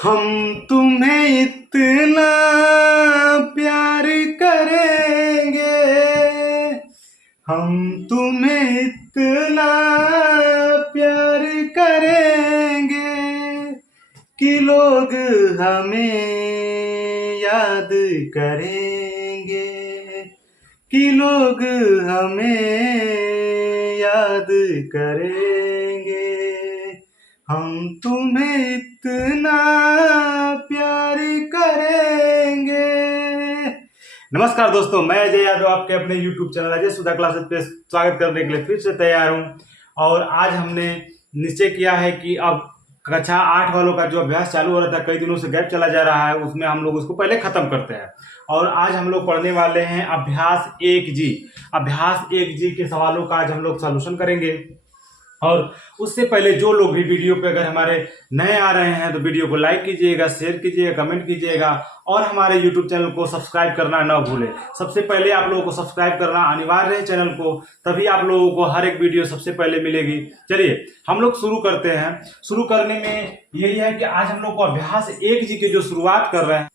हम तुम्हें इतना प्यार करेंगे, हम तुम्हें इतना प्यार करेंगे कि लोग हमें याद करेंगे, कि लोग हमें याद करेंगे। हम तुम्हें इतना प्यार करेंगे। नमस्कार दोस्तों, मैं अजय यादव आपके अपने YouTube चैनल अजय सुधा क्लासेस पे स्वागत करने के लिए फिर से तैयार हूं। और आज हमने निश्चय किया है कि अब कक्षा 8 वालों का जो अभ्यास चालू हो रहा था, कई दिनों से गैप चला जा रहा है, उसमें हम लोग उसको पहले खत्म करते हैं। और आज हम लोग पढ़ने वाले हैं अभ्यास 1G। अभ्यास 1G के सवालों का आज हम लोग सॉल्यूशन करेंगे। और उससे पहले जो लोग भी वीडियो पे अगर हमारे नए आ रहे हैं तो वीडियो को लाइक कीजिएगा, शेयर कीजिएगा, कमेंट कीजिएगा और हमारे यूट्यूब चैनल को सब्सक्राइब करना ना भूलें। सबसे पहले आप लोगों को सब्सक्राइब करना अनिवार्य है चैनल को, तभी आप लोगों को हर एक वीडियो सबसे पहले मिलेगी। चलिए हम लोग शुरू करते हैं। शुरू करने में यही है कि आज हम लोग को अभ्यास 1G की जो शुरुआत कर रहे हैं,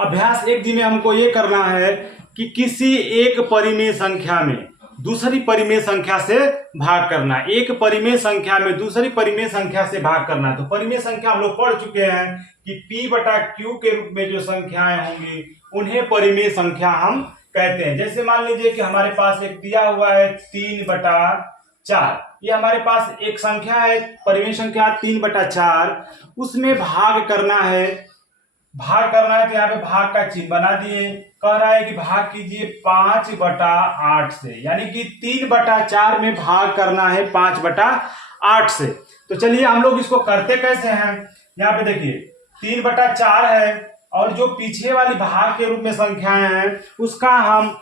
अभ्यास 1G में हमको ये करना है कि किसी एक परिमेय संख्या में दूसरी परिमेय संख्या से भाग करना। एक परिमेय संख्या में दूसरी परिमेय संख्या से भाग करना। तो परिमेय संख्या हम लोग पढ़ चुके हैं कि P बटा Q के रूप में जो संख्याएं होंगी उन्हें परिमेय संख्या हम कहते हैं। जैसे मान लीजिए कि हमारे पास एक दिया हुआ है 3/4। ये हमारे पास एक संख्या है, परिमेय संख्या 3/4, उसमें भाग करना है। तो यहाँ पे भाग का चिन्ह बना दिए। कह रहा है कि भाग कीजिए 5/8 से, यानी कि 3/4 में भाग करना है 5/8 से। तो चलिए हम लोग इसको करते कैसे हैं। यहाँ पे देखिए 3/4 है और जो पीछे वाली भाग के रूप में संख्याएं हैं उसका हम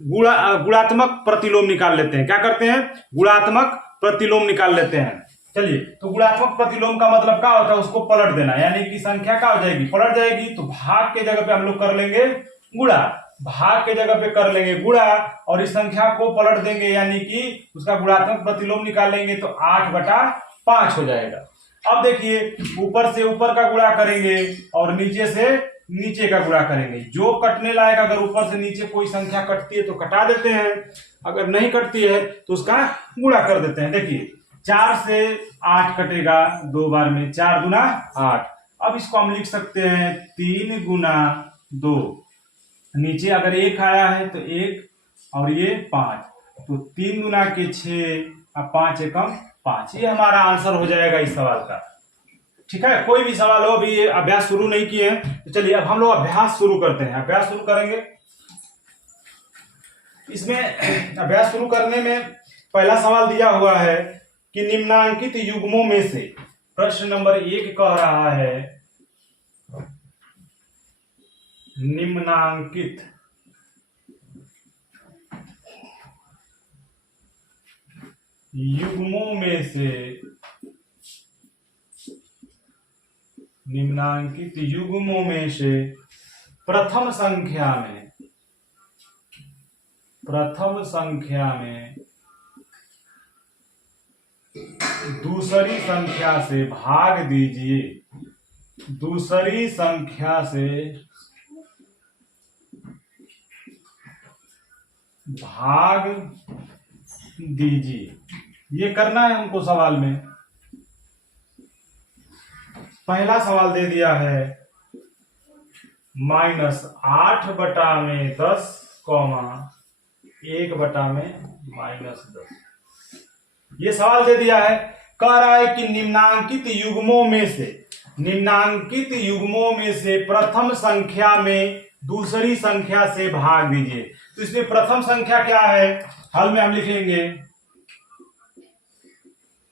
गुणात्मक प्रतिलोम निकाल लेते हैं। क्या करते हैं? गुणात्मक प्रतिलोम निकाल लेते हैं। चलिए, तो गुणात्मक प्रतिलोम का मतलब क्या होता है? उसको पलट देना, यानी कि संख्या क्या हो जाएगी? पलट जाएगी। तो भाग के जगह पे हम लोग कर लेंगे गुणा, भाग के जगह पे कर लेंगे गुणा और इस संख्या को पलट देंगे, यानी कि उसका गुणात्मक प्रतिलोम निकालेंगे तो 8/5 हो जाएगा। अब देखिए, ऊपर से ऊपर का गुणा करेंगे और नीचे से नीचे का गुणा करेंगे। जो कटने लायक अगर ऊपर से नीचे कोई संख्या कटती है तो कटा देते हैं, अगर नहीं कटती है तो उसका गुणा कर देते हैं। देखिए 4 से 8 कटेगा 2 बार में, 4 दूना 8। अब इसको हम लिख सकते हैं 3 गुना 2। नीचे अगर 1 आया है तो 1 और ये 5, तो 3 गुना के 6 और 5 एकम 5। ये हमारा आंसर हो जाएगा इस सवाल का। ठीक है, कोई भी सवाल हो, अभी ये अभ्यास शुरू नहीं किए हैं तो चलिए अब हम लोग अभ्यास शुरू करते हैं। अभ्यास शुरू करेंगे। इसमें अभ्यास शुरू करने में पहला सवाल दिया हुआ है कि निम्नांकित युग्मों में से, प्रश्न नंबर 1 कह रहा है निम्नांकित युग्मों में से, निम्नांकित युग्मों में से प्रथम संख्या में दूसरी संख्या से भाग दीजिए। दूसरी संख्या से भाग दीजिए, ये करना है हमको सवाल में। पहला सवाल दे दिया है -8/10, 1/-10। ये सवाल दे दिया है। कह रहा है कि निम्नांकित युग्मों में से प्रथम संख्या में दूसरी संख्या से भाग दीजिए। तो इसमें प्रथम संख्या क्या है? हल में हम लिखेंगे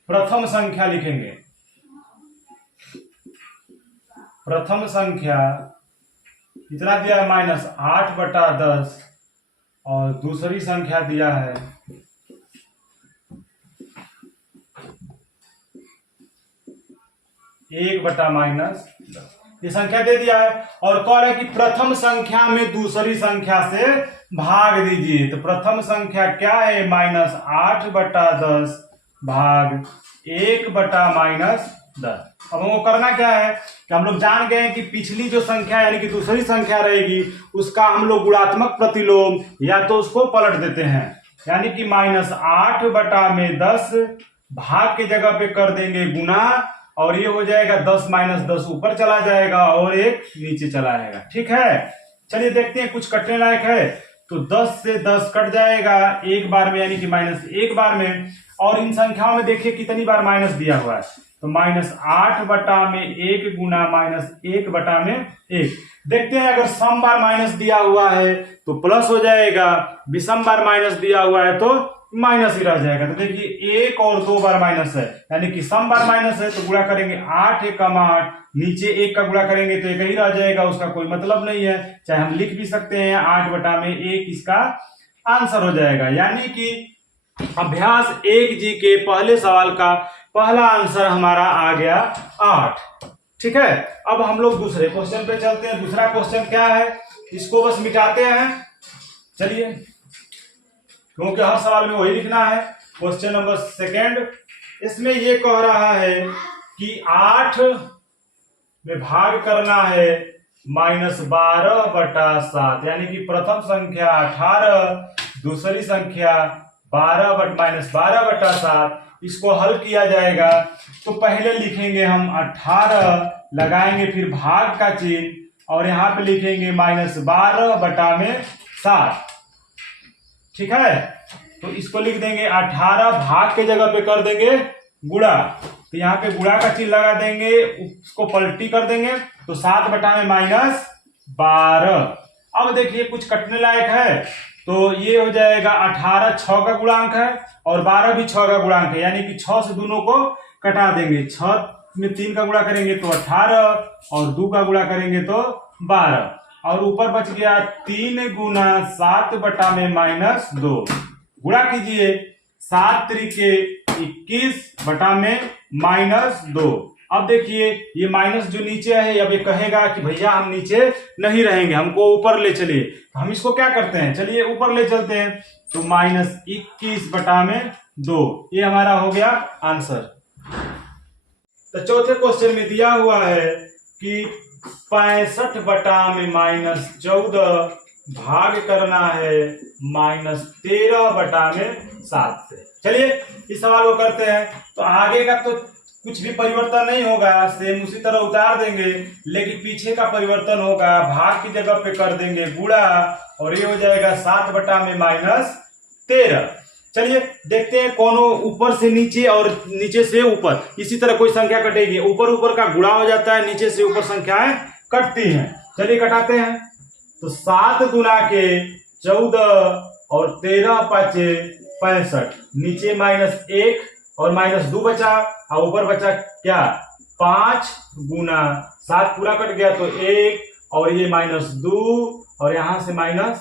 प्रथम संख्या, लिखेंगे प्रथम संख्या कितना दिया है? -8/10 और दूसरी संख्या दिया है 1/-10। ये संख्या दे दिया है और कह रहा है कि प्रथम संख्या में दूसरी संख्या से भाग दीजिए। तो प्रथम संख्या क्या है? -8/10 भाग 1/-10। 10। अब हमको करना क्या है कि हम लोग जान गए हैं कि पिछली जो संख्या यानी कि दूसरी संख्या रहेगी उसका हम लोग गुणात्मक प्रतिलोम या तो उसको पलट देते हैं, यानी कि -8/10 भाग की जगह पे कर देंगे गुना, और ये हो जाएगा 10 - 10 ऊपर चला जाएगा और एक नीचे चला आएगा। ठीक है, चलिए देखते हैं कुछ कटने लायक है। तो 10 से 10 कट जाएगा एक बार में, यानी कि -1 बार में। और इन संख्याओं में देखिए कितनी बार माइनस दिया हुआ है, तो -8/1 गुना -1/1। देखते हैं अगर सम बार माइनस दिया हुआ है तो प्लस हो जाएगा, विषम बार माइनस दिया हुआ है तो माइनस ही रह जाएगा। तो देखिए 1 और 2 बार माइनस है, यानी कि सम बार माइनस है तो गुणा करेंगे 8 × 8, नीचे 1 का गुणा करेंगे तो 1 ही रह जाएगा, उसका कोई मतलब नहीं है। चाहे हम लिख भी सकते हैं 8/1 इसका आंसर हो जाएगा। यानी कि अभ्यास 1 जी के पहले सवाल का पहला आंसर हमारा आ गया 8। ठीक है, अब हम लोग दूसरे क्वेश्चन पे चलते हैं। दूसरा क्वेश्चन क्या है, इसको बस मिटाते हैं। चलिए, क्योंकि हर सवाल में वही लिखना है। क्वेश्चन नंबर 2, इसमें ये कह रहा है कि 8 में भाग करना है -12/7, यानी कि प्रथम संख्या 18, दूसरी संख्या -12/7। इसको हल किया जाएगा तो पहले लिखेंगे हम 18, लगाएंगे फिर भाग का चिन्ह और यहाँ पे लिखेंगे -12/7। ठीक है, तो इसको लिख देंगे 18, भाग के जगह पे कर देंगे गुणा, तो यहाँ पे गुणा का चिन्ह लगा देंगे, उसको पलटी कर देंगे तो 7/-12। अब देखिए कुछ कटने लायक है, तो ये हो जाएगा 18 6 का गुणांक है और 12 भी 6 का गुणांक है, यानी कि 6 से दोनों को कटा देंगे। 6 में 3 का गुणा करेंगे तो 18 और 2 का गुणा करेंगे तो 12, और ऊपर बच गया 3 गुना 7/-2। गुणा कीजिए 7 त्रिके 21/-2। अब देखिए ये माइनस जो नीचे है, अब ये कहेगा कि भैया हम नीचे नहीं रहेंगे, हमको ऊपर ले चलिए। तो हम इसको क्या करते हैं, चलिए ऊपर ले चलते हैं। तो -21/2 ये हमारा हो गया आंसर। तो चौथे क्वेश्चन में दिया हुआ है कि 65/-14 भाग करना है -13/7 से। चलिए इस सवाल को करते हैं। तो आगे का तो कुछ भी परिवर्तन नहीं होगा, सेम उसी तरह उतार देंगे, लेकिन पीछे का परिवर्तन होगा। भाग की जगह पे कर देंगे गुणा और ये हो जाएगा 7/-13। चलिए देखते हैं कौन ऊपर से नीचे और नीचे से ऊपर इसी तरह कोई संख्या कटेगी। ऊपर ऊपर का गुणा हो जाता है, नीचे से ऊपर संख्याएं कटती हैं। चलिए कटाते हैं। तो 7 गुना के 14 और 13 5 65, नीचे -1 और -2 बचा और ऊपर बचा क्या 5 गुना 7 पूरा कट गया तो 1 और ये -2 और यहां से -1।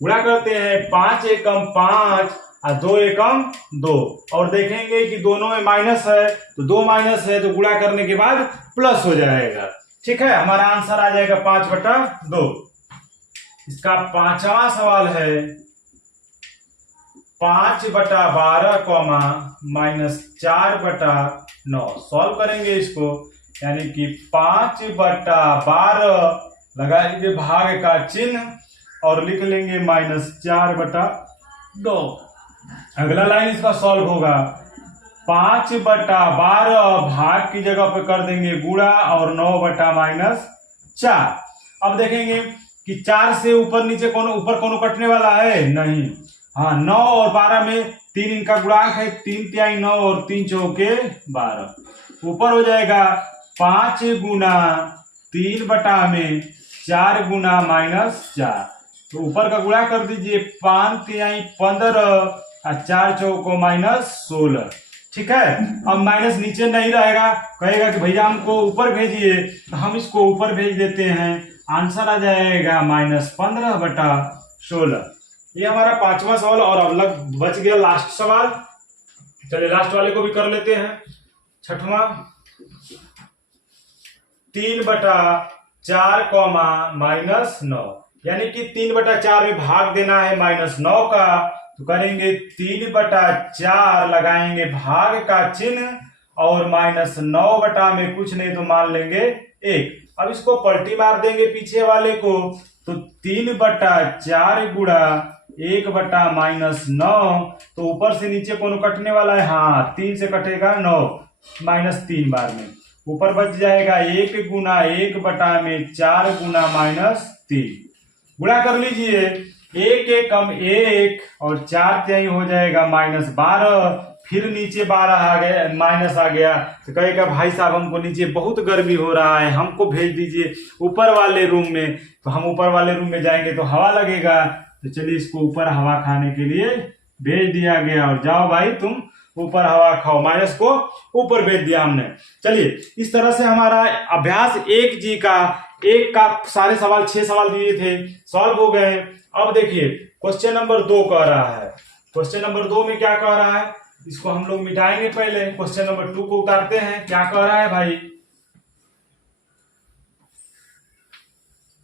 गुणा करते हैं 5 एकम 5 और 2 एकम 2, और देखेंगे कि दोनों में माइनस है तो 2 माइनस है तो गुणा करने के बाद प्लस हो जाएगा। ठीक है, हमारा आंसर आ जाएगा 5/2। इसका पांचवा सवाल है 5/12, -4/9। सॉल्व करेंगे इसको, यानी कि 5/12 लगाएंगे भाग का चिन्ह और लिख लेंगे -4/2। अगला लाइन इसका सॉल्व होगा 5/12 भाग की जगह पे कर देंगे गुणा और 9/-4। अब देखेंगे कि 4 से ऊपर नीचे ऊपर कोनो कटने वाला है नहीं। हाँ, 9 और 12 में 3 इनका गुणांक है, 3 तिहाई 9 और 3 चौके 12। ऊपर हो जाएगा 5 गुना 3/4 गुना -4। तो ऊपर का गुणा कर दीजिए 5 तिहाई 15 और 4 चौको -16। ठीक है, अब माइनस नीचे नहीं रहेगा, कहेगा कि भैया हमको ऊपर भेजिए, तो हम इसको ऊपर भेज देते हैं। आंसर आ जाएगा -15/16। ये हमारा पांचवा सवाल और अब लग बच गया लास्ट सवाल। चलिए लास्ट वाले को भी कर लेते हैं। छठवां 3/4, -9, यानी कि 3/4 में भाग देना है -9 का, तो करेंगे 3/4 लगाएंगे भाग का चिन्ह और -9 में कुछ नहीं तो मान लेंगे 1। अब इसको पलटी मार देंगे पीछे वाले को, तो 3/4 गुणा 1/-9, तो ऊपर से नीचे कौन कटने वाला है, हाँ 3 से कटेगा 9, -3 बार में ऊपर बच जाएगा 1 गुना 1 में 4 गुना -3। गुणा कर लीजिए, 1 1 कम 1 और 4 त्याई हो जाएगा -12, फिर नीचे 12 आ गया, माइनस आ गया, तो कहेगा भाई साहब हमको नीचे बहुत गर्मी हो रहा है, हमको भेज दीजिए ऊपर वाले रूम में। तो हम ऊपर वाले रूम में जाएंगे तो हवा लगेगा, तो चलिए इसको ऊपर हवा खाने के लिए भेज दिया गया, और जाओ भाई तुम ऊपर हवा खाओ, माइनस को ऊपर भेज दिया हमने। चलिए इस तरह से हमारा अभ्यास 1G का सारे सवाल 6 सवाल दिए थे, सॉल्व हो गए। अब देखिए क्वेश्चन नंबर 2 कह रहा है। क्वेश्चन नंबर 2 में क्या कह रहा है, इसको हम लोग मिटाएंगे, पहले क्वेश्चन नंबर 2 को उतारते हैं। क्या कह रहा है भाई,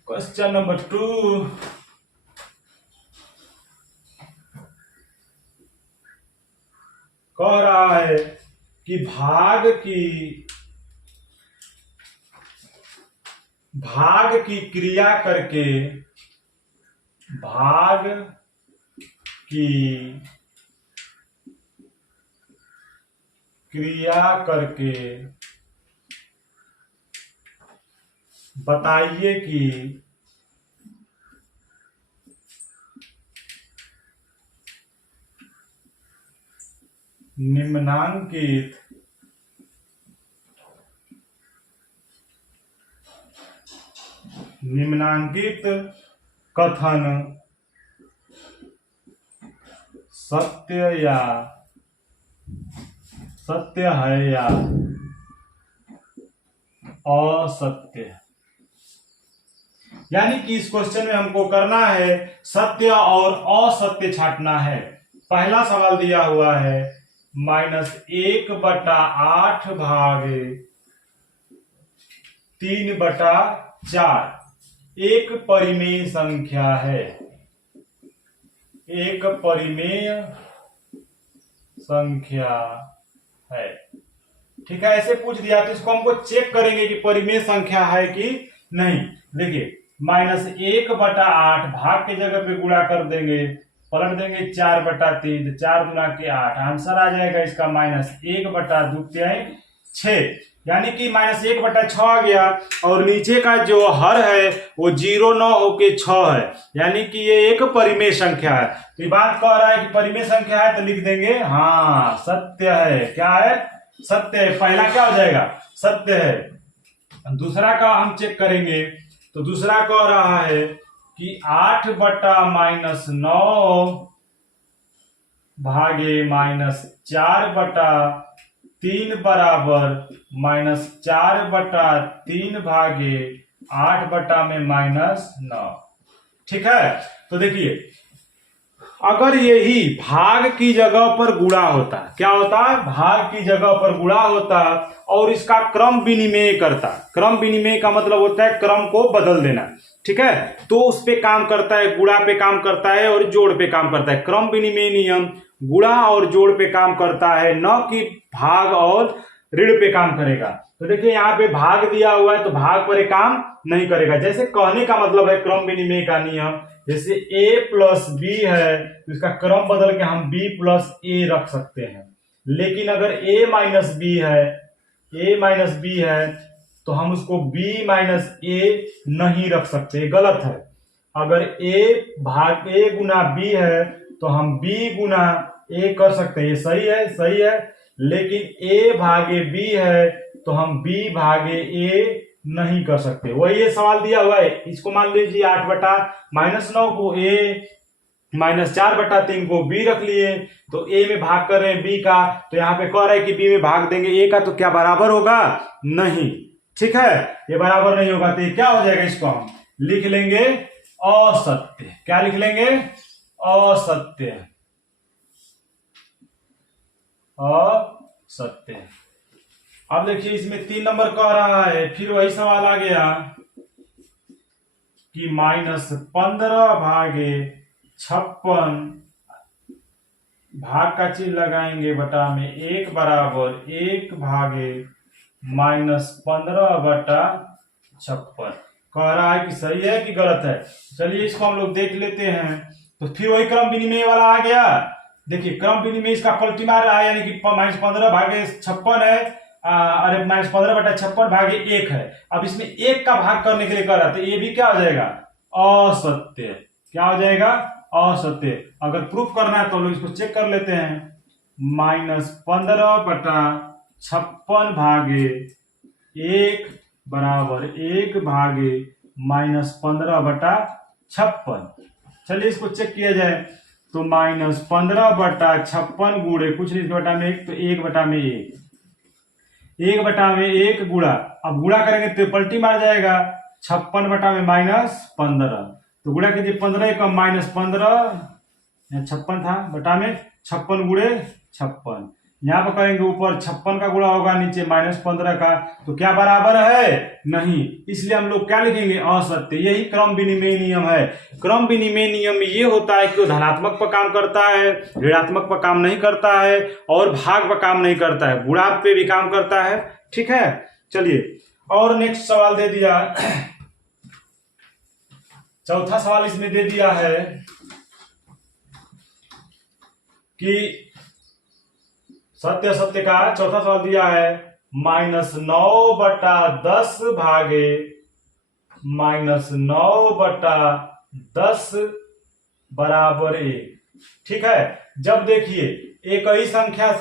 क्वेश्चन नंबर 2 कह रहा है कि भाग की क्रिया करके बताइए कि निम्नांकित कथन सत्य है या असत्य। यानी कि इस क्वेश्चन में हमको करना है सत्य और असत्य छांटना है। पहला सवाल दिया हुआ है -1/8 भागे 3/4 एक परिमेय संख्या है, ठीक है। ऐसे पूछ दिया तो इसको हमको चेक करेंगे कि परिमेय संख्या है कि नहीं। देखिए -1/8 भाग के जगह पे गुणा कर देंगे, पलट देंगे 4/3, तो 4 गुना के 8, आंसर आ जाएगा इसका -1/2/6, यानी कि -1/6 आ गया। और नीचे का जो हर है वो 0 9 होके 6 है, यानी कि ये एक परिमेय संख्या है। तो ये बात कह रहा है कि परिमेय संख्या है, तो लिख देंगे हाँ सत्य है। क्या है, सत्य है। पहला क्या हो जाएगा, सत्य है। दूसरा का हम चेक करेंगे, तो दूसरा कह रहा है कि 8/-9 भागे -4/3 बराबर -4/3 भागे 8/-9। ठीक है। तो देखिए अगर यही भाग की जगह पर गुणा होता, क्या होता है, भाग की जगह पर गुणा होता और इसका क्रम विनिमय करता। क्रम विनिमय का मतलब होता है क्रम को बदल देना, ठीक है। तो उस पे काम करता है, गुणा पे काम करता है और जोड़ पे काम करता है। क्रम विनिमय नियम गुणा और जोड़ पे काम करता है, न कि भाग और ऋण पे काम करेगा। तो देखिए यहाँ पे भाग दिया हुआ है तो भाग पर काम नहीं करेगा। जैसे कहने का मतलब है क्रम विनिमय का नियम, जैसे a + b है तो इसका क्रम बदल के हम b + a रख सकते हैं। लेकिन अगर a - b है तो हम उसको b - a नहीं रख सकते, गलत है। अगर a गुना b है तो हम b गुना a कर सकते हैं, ये सही है। लेकिन a भागे b है तो हम b भागे a नहीं कर सकते। वही ये सवाल दिया हुआ है, इसको मान लीजिए 8/-9 को a, -4/3 को b रख लिए, तो a में भाग कर रहे हैं b का, तो यहाँ पे कह रहा है कि b में भाग देंगे a का, तो क्या बराबर होगा, नहीं। ठीक है, ये बराबर नहीं होगा, तो ये क्या हो जाएगा, इसको हम लिख लेंगे असत्य। क्या लिख लेंगे, असत्य। असत्य। अब देखिए इसमें 3 नंबर कह रहा है, फिर वही सवाल आ गया कि -15 भागे 56 भाग का चिन्ह लगाएंगे, बटा में 1 बराबर 1 भागे -15/56। कह रहा है कि सही है कि गलत है। चलिए इसको हम लोग देख लेते हैं। तो फिर वही क्रम विनिमय वाला आ गया। देखिए क्रम विनिमय इसका पलटी मार रहा है, यानी कि -15/56 है। अरे -15/56 भागे 1 है। अब इसमें 1 का भाग करने के लिए कह रहा था, ये भी क्या हो जाएगा, असत्य। क्या हो जाएगा, असत्य। अगर प्रूफ करना है तो लोग इसको चेक कर लेते हैं। -15/56 भागे 1 बराबर 1 भागे -15/56। चलिए इसको चेक किया जाए। तो -15/56 गुणे कुछ नहीं, बटा में 1, तो 1/1, 1/1 गुणा। अब गुणा करेंगे तो पलटी मार जाएगा। 56/-15, तो गुणा कीजिए, 15 का -15, 56 था, बटा में 56 गुणे 56। यहाँ पर करेंगे, ऊपर 56 का गुणा होगा, नीचे -15 का, तो क्या बराबर है, नहीं। इसलिए हम लोग क्या लिखेंगे, असत्य। यही क्रम विनिमय नियम है। क्रम विनिमय नियम में ये होता है कि वो धनात्मक पर काम करता है, ऋणात्मक पर काम नहीं करता है, और भाग पर काम नहीं करता है, गुणा पे भी काम करता है। ठीक है, चलिए और नेक्स्ट सवाल दे दिया। चौथा सवाल इसमें दे दिया है कि सत्य असत्य का चौथा सवाल दिया है, -9/10 भागे -9/10 बराबर 1। ठीक है, जब देखिए एक ही संख्या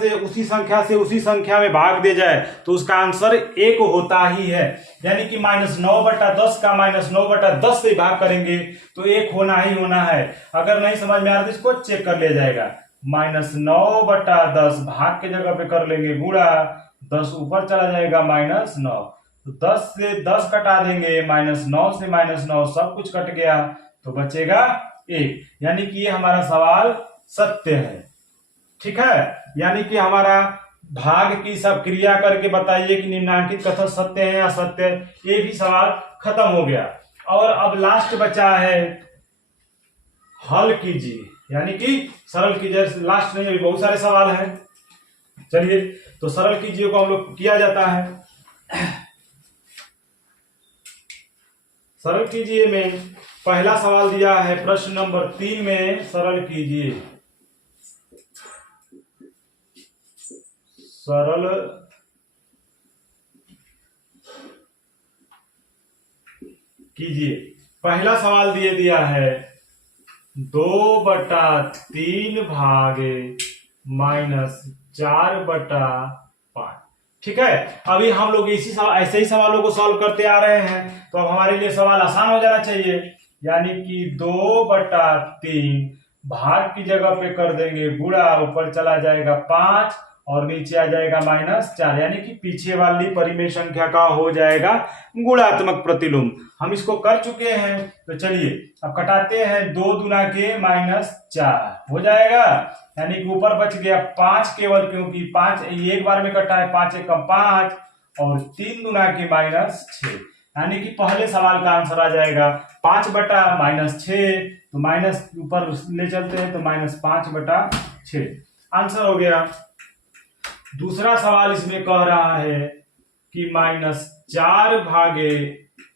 से उसी संख्या में भाग दे जाए तो उसका आंसर 1 होता ही है। यानी कि -9/10 का -9/10 से भाग करेंगे तो 1 होना ही होना है। अगर नहीं समझ में आ रहा तो इसको चेक कर लिया जाएगा। -9/10 भाग के जगह पे कर लेंगे गुणा, 10 ऊपर चला जाएगा -9, तो 10 से 10 कटा देंगे, -9 से -9 सब कुछ कट गया, तो बचेगा 1। यानी कि ये हमारा सवाल सत्य है। ठीक है, यानी कि हमारा भाग की सब क्रिया करके बताइए कि निम्नांकित कथन सत्य है या असत्य, ये भी सवाल खत्म हो गया। और अब लास्ट बचा है हल कीजिए, यानी कि सरल कीजिए। लास्ट नहीं, अभी बहुत सारे सवाल हैं। चलिए तो सरल कीजिए को हम लोग किया जाता है। सरल कीजिए में पहला सवाल दिया है प्रश्न नंबर 3 में, सरल कीजिए। सरल कीजिए, पहला सवाल दिए दिया है 2/3 भागे -4/5। ठीक है, अभी हम लोग ऐसे ही सवालों को सॉल्व करते आ रहे हैं, तो अब हमारे लिए सवाल आसान हो जाना चाहिए। यानी कि 2/3 भाग की जगह पे कर देंगे गुणा, ऊपर चला जाएगा 5 और नीचे आ जाएगा -4, यानी कि पीछे वाली परिमेय संख्या का हो जाएगा गुणात्मक प्रतिलोम। हम इसको कर चुके हैं, तो चलिए अब कटाते हैं। 2 दूना के -4 हो जाएगा, यानी कि ऊपर बच गया 5 केवल, क्योंकि 5 एक बार में कटा है, 5 × 5, और 3 दूना के -6, यानी कि पहले सवाल का आंसर आ जाएगा 5/-6, तो माइनस ऊपर ले चलते हैं तो -5/6 आंसर हो गया। दूसरा सवाल इसमें कह रहा है कि -4 भागे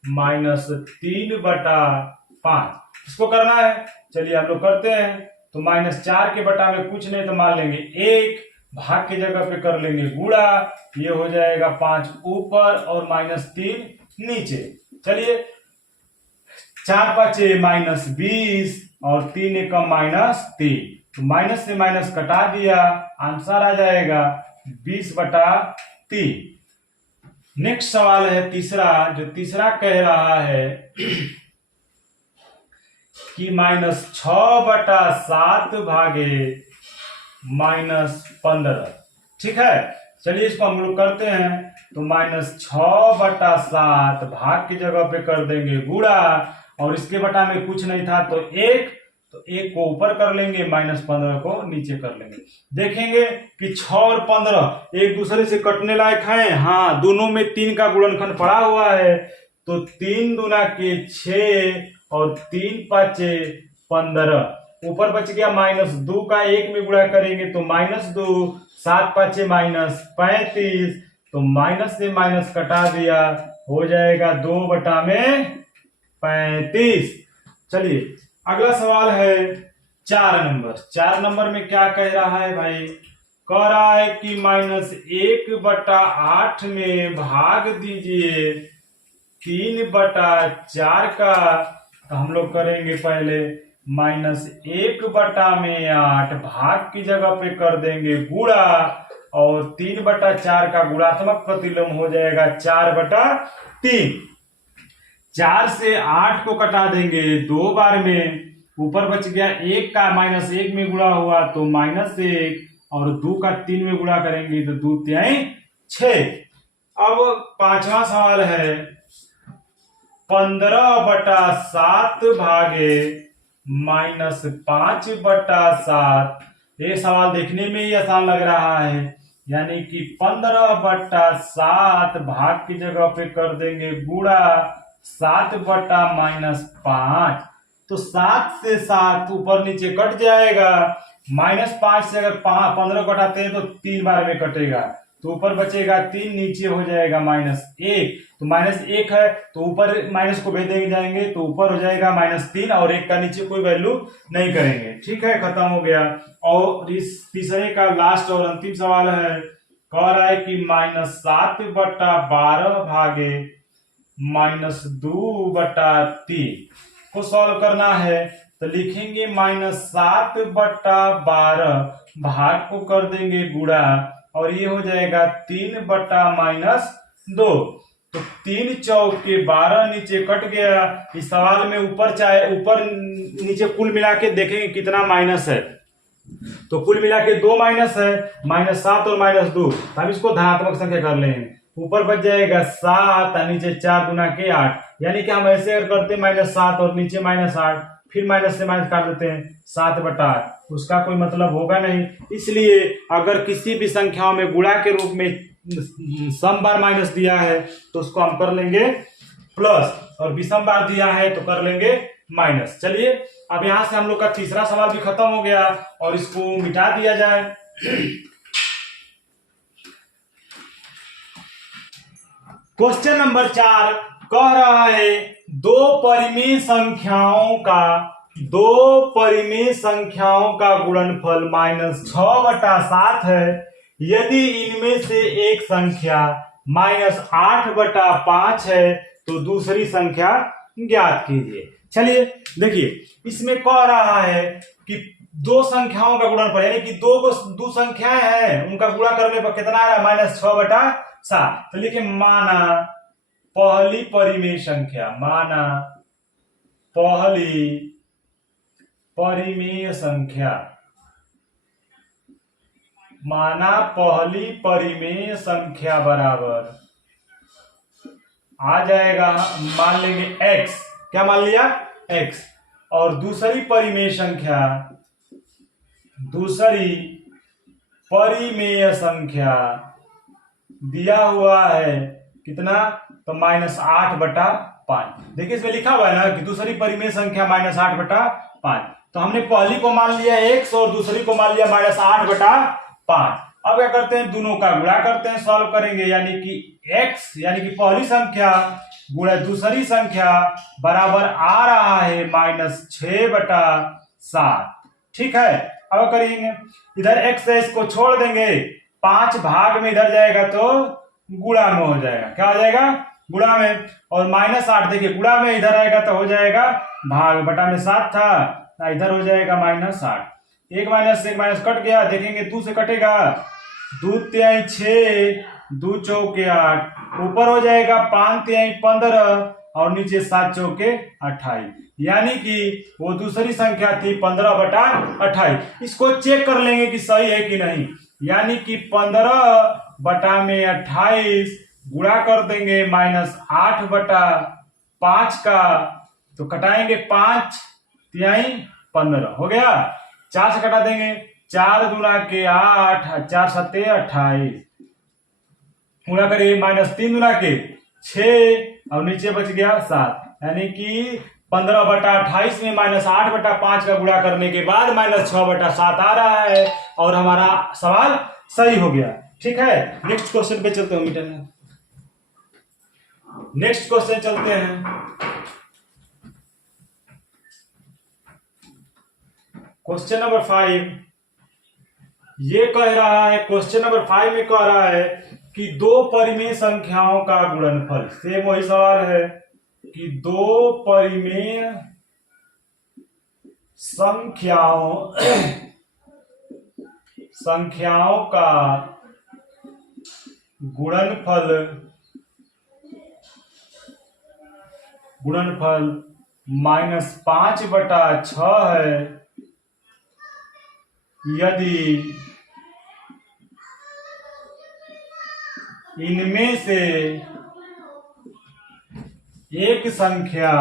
-3/5, इसको करना है। चलिए हम लोग करते हैं। तो -4 के बटा में कुछ नहीं, तो मान लेंगे 1, भाग की जगह पे कर लेंगे गुणा, ये हो जाएगा 5 ऊपर और -3 नीचे। चलिए 4 5 -20 और 3 1 -3, तो माइनस से माइनस कटा दिया, आंसर आ जाएगा 20/3। नेक्स्ट सवाल है तीसरा, जो तीसरा कह रहा है कि -6/7 भागे -15। ठीक है, चलिए इसको हम लोग करते हैं। तो -6/7 भाग की जगह पे कर देंगे गुणा, और इसके बटा में कुछ नहीं था तो 1, तो 1 को ऊपर कर लेंगे, -15 को नीचे कर लेंगे। देखेंगे कि 6 और 15 एक दूसरे से कटने लायक हैं। हाँ, दोनों में 3 का गुणनखंड पड़ा हुआ है, तो 3 दूना के 6 और 3 5 15, ऊपर बच गया -2 का 1 में गुणा करेंगे तो -2, 7 5 -35, तो माइनस से माइनस कटा दिया, हो जाएगा 2/35। चलिए अगला सवाल है 4 नंबर। 4 नंबर में क्या कह रहा है भाई, कह रहा है कि -1/8 में भाग दीजिए 3/4 का। तो हम लोग करेंगे पहले -1/8 भाग की जगह पे कर देंगे गुणा, और 3/4 का गुणात्मक प्रतिलोम हो जाएगा 4/3। 4 से 8 को कटा देंगे 2 बार में, ऊपर बच गया 1 का -1 में गुणा हुआ तो -1, और 2 का 3 में गुणा करेंगे तो 2 तिहाई 6। अब 5वां सवाल है 15/7 भागे -5/7। ये सवाल देखने में ही आसान लग रहा है, यानी कि 15/7 भाग की जगह पे कर देंगे गुणा 7/-5। तो 7 से 7 ऊपर नीचे कट जाएगा, -5 से अगर 15 कटाते हैं तो 3 बार में कटेगा, तो ऊपर बचेगा 3, नीचे हो जाएगा -1। तो -1 है तो ऊपर माइनस को भेज जाएंगे तो ऊपर हो जाएगा -3, और 1 का नीचे कोई वैल्यू नहीं करेंगे। ठीक है, खत्म हो गया। और इस तीसरे का लास्ट और अंतिम सवाल है, कह रहा है कि -7/12 भागे -2/3 को सॉल्व करना है। तो लिखेंगे -7/12 भाग को कर देंगे गुणा, और ये हो जाएगा 3/-2। तो 3 चौके 12, नीचे कट गया। इस सवाल में ऊपर चाहे ऊपर नीचे कुल मिला के देखेंगे कितना माइनस है, तो कुल मिला के 2 माइनस है, -7 और -2। हम इसको धनात्मक संख्या कर लेंगे, ऊपर बच जाएगा 7 और नीचे 4 गुना के 8, यानी कि हम ऐसे अगर करते -7 और नीचे -8, फिर माइनस से माइनस काट देते हैं 7/8, उसका कोई मतलब होगा नहीं। इसलिए अगर किसी भी संख्याओं में गुणा के रूप में सम बार माइनस दिया है तो उसको हम कर लेंगे प्लस, और विषम बार दिया है तो कर लेंगे माइनस। चलिए अब यहां से हम लोग का तीसरा सवाल भी खत्म हो गया, और इसको मिटा दिया जाए। क्वेश्चन नंबर 4 कह रहा है दो परिमेय संख्याओं का गुणनफल -6/7 है। यदि इनमें से एक संख्या -8/5 है तो दूसरी संख्या ज्ञात कीजिए। चलिए देखिए, इसमें कह रहा है कि दो संख्याओं का गुणनफल, यानी कि दो संख्याएं हैं, उनका गुणा करने पर कितना आ रहा है -6/7। तो लिखिए माना पहली परिमेय संख्या, माना पहली परिमेय संख्या बराबर आ जाएगा, मान लेंगे x, क्या मान लिया x, और दूसरी परिमेय संख्या दिया हुआ है कितना, तो -8/5। देखिए इसमें लिखा हुआ है ना कि दूसरी परिमेय संख्या -8/5, तो हमने पहली को मान लिया x और दूसरी को मान लिया -8/5। अब क्या करते हैं, दोनों का गुणा करते हैं, सॉल्व करेंगे, यानी कि x यानी कि पहली संख्या गुणा दूसरी संख्या बराबर आ रहा है -6/7। ठीक है, अब करेंगे इधर x है, इसको छोड़ देंगे, 5 भाग में इधर जाएगा तो गुणा में हो जाएगा, क्या हो जाएगा गुणा में, और -8 देखिए गुणा में इधर आएगा तो हो जाएगा भाग, बटा में 7 था, इधर हो जाएगा -8, एक माइनस कट गया, देखेंगे 2 से कटेगा, 2 तिहाई 6, 2 चौके 8, ऊपर हो जाएगा 5 तिहाई 15, और नीचे 7 चौके 28, यानी कि वो दूसरी संख्या थी 15/28। इसको चेक कर लेंगे कि सही है कि नहीं, यानी कि 15/28 गुणा कर देंगे -8/5 का, तो कटाएंगे 5 तिहाई 15, हो गया, 4 से कटा देंगे, 4 दूना के 8, 4 सत्ते 28, गुणा करिए -3 दूना के 6, और नीचे बच गया 7, यानी कि 15/28 में -8/5 का गुणा करने के बाद -6/7 आ रहा है और हमारा सवाल सही हो गया। ठीक है, नेक्स्ट क्वेश्चन पे चलते हैं मीटर में। नेक्स्ट क्वेश्चन चलते हैं। क्वेश्चन नंबर 5 ये कह रहा है, क्वेश्चन नंबर 5 में कह रहा है कि दो परिमेय संख्याओं का गुणनफल, सेम वही सवाल है कि दो परिमेय संख्याओं का गुणनफल -5/6 है यदि इनमें से एक संख्या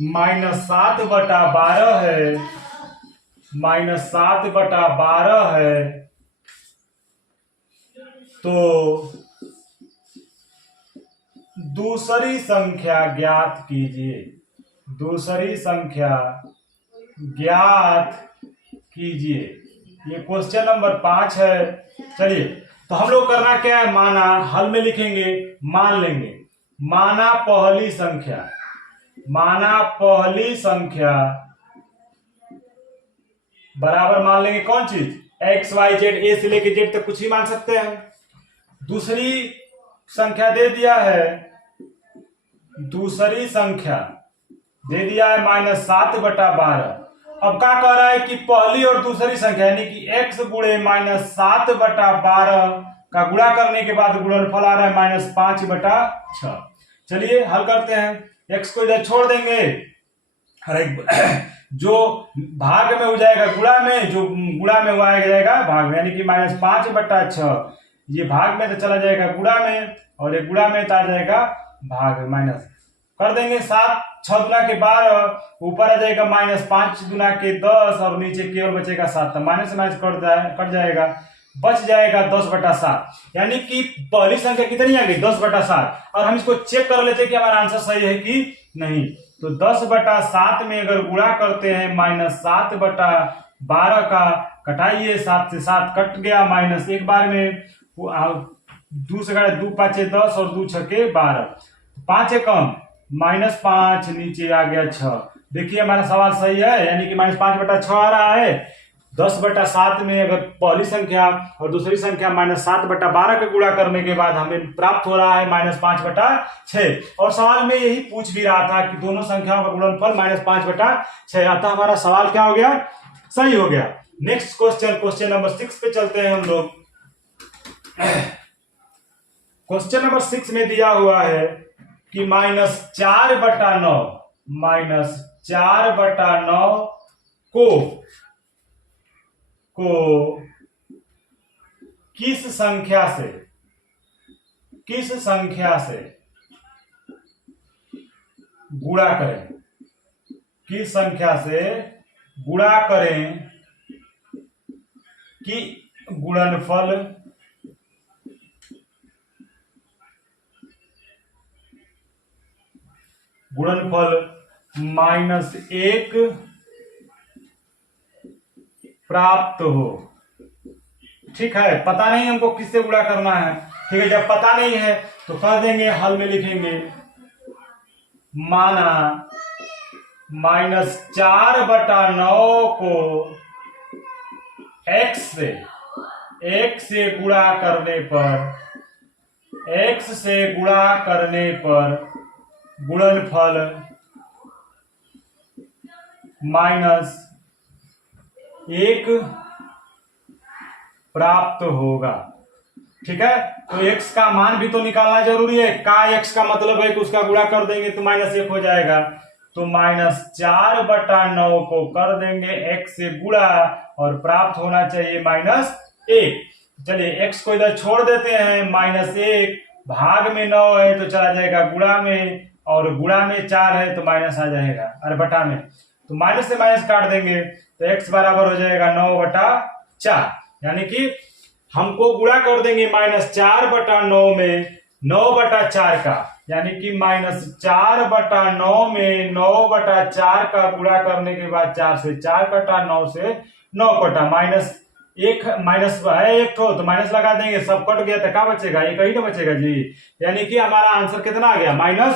-7/12 है, -7/12 है, तो दूसरी संख्या ज्ञात कीजिए। दूसरी संख्या ज्ञात कीजिए। ये क्वेश्चन नंबर 5 है। चलिए, तो हम लोग करना क्या है, माना हल में लिखेंगे, मान लेंगे। माना पहली संख्या बराबर मान लेंगे कौन चीज, x y z, ए से लेके जेड तक कुछ ही मान सकते हैं। दूसरी संख्या दे दिया है, -7/12। अब क्या कह रहा है कि पहली और दूसरी संख्या यानी कि x गुणे -7/12 का गुणा करने के बाद गुणनफल आ रहा है -5/6। चलिए हल करते हैं। x को इधर छोड़ देंगे, जो भाग में हो जाएगा गुणा में, जो गुणा में हुआ जाएगा भाग में, यानी कि -5/6 ये भाग में तो चला जाएगा गुणा में, और ये गुणा में तो आ जाएगा भाग में। माइनस कर देंगे, 7 6 गुना के 12, ऊपर आ जाएगा -5 गुना के 10 और नीचे केवल बचेगा 7। तो माइनस कट जाएगा, बच जाएगा 10/7। यानी कि पहली संख्या कितनी आ गई, 10/7। और हम इसको चेक कर लेते हैं कि हमारा आंसर सही है कि नहीं। तो 10/7 में अगर गुणा करते हैं -7/12 का, कटाइए, 7 से 7 कट गया, माइनस एक बार में 2 से 2 5 10 और 2 6 12, 5 है कम, -5 नीचे आ गया 6। देखिए हमारा सवाल सही है, यानी कि -5/6 आ रहा है। 10/7 में अगर पहली संख्या और दूसरी संख्या -7/12 का गुणा करने के बाद हमें प्राप्त हो रहा है -5/6। और सवाल में यही पूछ भी रहा था कि दोनों संख्याओं का गुणनफल -5/6। अतः हमारा सवाल क्या हो गया, सही हो गया। नेक्स्ट क्वेश्चन नंबर 6 पे चलते हैं हम लोग। क्वेश्चन नंबर 6 में दिया हुआ है कि -4/9 को किस संख्या से गुणा करें, किस संख्या से गुणा करें कि गुणनफल -1 प्राप्त हो। ठीक है, पता नहीं हमको किससे गुणा करना है। ठीक है, जब पता नहीं है तो कर देंगे, हल में लिखेंगे, माना -4/9 को x से गुणा करने पर गुणनफल -1 प्राप्त होगा। ठीक है, तो x का मान भी तो निकालना जरूरी है। का x का मतलब है कि उसका गुणा कर देंगे तो -1 हो जाएगा। तो -4/9 को कर देंगे x से गुणा और प्राप्त होना चाहिए -1। चलिए x को इधर छोड़ देते हैं, -1 भाग में 9 है तो चला जाएगा गुणा में, और गुणा में 4 है तो माइनस आ जाएगा, अरे बटा में, तो माइनस से माइनस काट देंगे तो x बराबर हो जाएगा 9/4। यानी कि हमको गुणा कर देंगे -4/9 में 9/4 का, यानी कि -4/9 में 9/4 का गुणा करने के बाद 4 से 4 कटा, 9 से 9 कटा, माइनस एक माइनस है एक तो माइनस लगा देंगे, सब कट गया तो क्या बचेगा, एक ही तो बचेगा जी। यानी कि हमारा आंसर कितना आ गया, -1।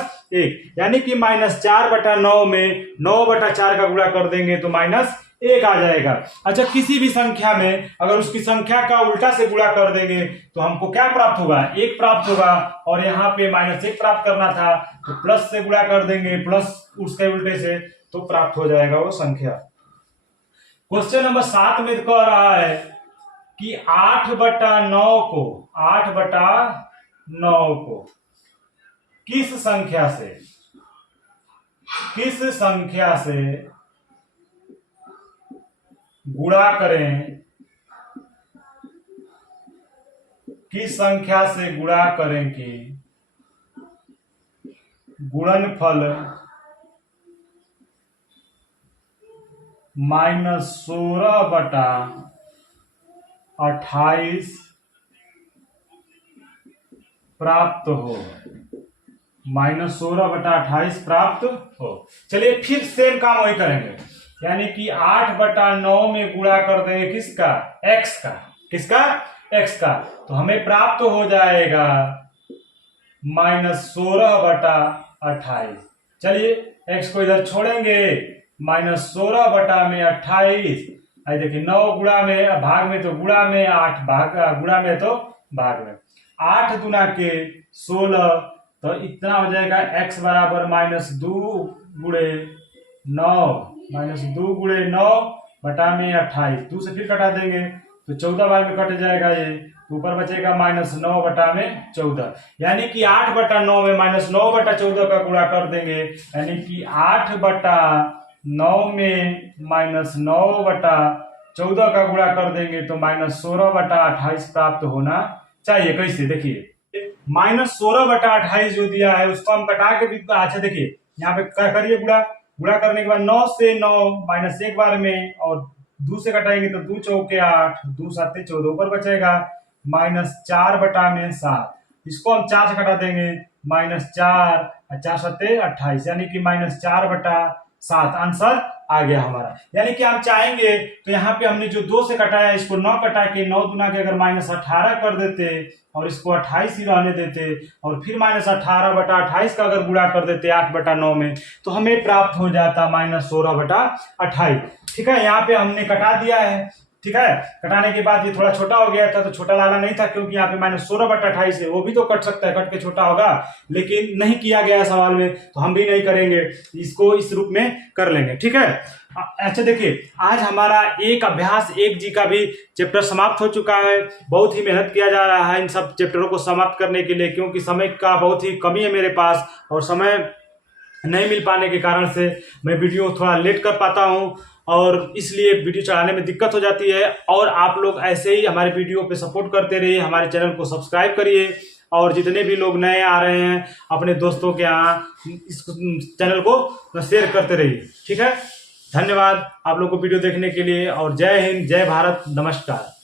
यानी कि -4/9 में 9/4 का गुणा कर देंगे तो -1 आ जाएगा। अच्छा, किसी भी संख्या में अगर उसकी संख्या का उल्टा से गुणा कर देंगे तो हमको क्या प्राप्त होगा, 1 प्राप्त होगा। और यहाँ पे -1 प्राप्त करना था तो प्लस से गुणा कर देंगे, प्लस उसके उल्टे से, तो प्राप्त हो जाएगा वो संख्या। क्वेश्चन नंबर 7 में कह रहा है कि 8/9 को किस संख्या से गुणा करें, किस संख्या से गुणा करें कि गुणनफल -16/28 प्राप्त हो, -16/28 प्राप्त हो। चलिए फिर सेम काम वही करेंगे, यानी कि 8/9 में गुणा कर देंगे किसका, x का, किसका, x का, तो हमें प्राप्त हो जाएगा -16/28। चलिए x को इधर छोड़ेंगे, -16/28, देखिए 9 गुणा में भाग में तो गुणा में, 8 भाग गुणा में तो भाग में, 8 गुना के 16, तो इतना हो जाएगा x बराबर -2 गुणे 9, -2 गुणे 9 बटा में 28, 2 से फिर कटा देंगे तो 14 बार में कट जाएगा ये, ऊपर बचेगा -9 बटा में 14। यानी कि 8/9 में -9/14 का गुणा कर देंगे, यानी कि 8/9 में -9/14 का गुणा कर देंगे तो -16/28 प्राप्त होना चाहिए। कैसे, देखिए -16/28 जो दिया है उसको हम कटा के भी, अच्छा देखिए यहाँ पे करिए गुणा करने के बाद 9 से 9 -1 बार में, और 2 से कटाएंगे तो 2 चौके 8, 2 7 14, ऊपर बचेगा -4 बटा में 7, इसको हम 4 से कटा देंगे, -4 और 4 7 28, यानी कि -4/7 आंसर आ गया हमारा। यानी कि हम चाहेंगे तो यहाँ पे हमने जो 2 से कटाया इसको 9 कटा के 9 दुना के अगर -18 कर देते और इसको 28 ही रहने देते, और फिर -18/28 का अगर गुणा कर देते 8/9 में, तो हमें प्राप्त हो जाता -16/28। ठीक है, यहाँ पे हमने कटा दिया है। ठीक है, कटाने के बाद ये थोड़ा छोटा हो गया था, तो छोटा लाना नहीं था क्योंकि यहाँ पे -16/28 है, वो भी तो कट सकता है, कट के छोटा होगा, लेकिन नहीं किया गया है सवाल में, तो हम भी नहीं करेंगे, इसको इस रूप में कर लेंगे। ठीक है, अच्छा देखिए आज हमारा एक अभ्यास 1G का भी चैप्टर समाप्त हो चुका है। बहुत ही मेहनत किया जा रहा है इन सब चैप्टरों को समाप्त करने के लिए, क्योंकि समय का बहुत ही कमी है मेरे पास, और समय नहीं मिल पाने के कारण से मैं वीडियो थोड़ा लेट कर पाता हूँ, और इसलिए वीडियो चलाने में दिक्कत हो जाती है। और आप लोग ऐसे ही हमारे वीडियो पे सपोर्ट करते रहिए, हमारे चैनल को सब्सक्राइब करिए, और जितने भी लोग नए आ रहे हैं अपने दोस्तों के यहाँ इस चैनल को शेयर करते रहिए। ठीक है, धन्यवाद आप लोग को वीडियो देखने के लिए, और जय हिंद, जय भारत, नमस्कार।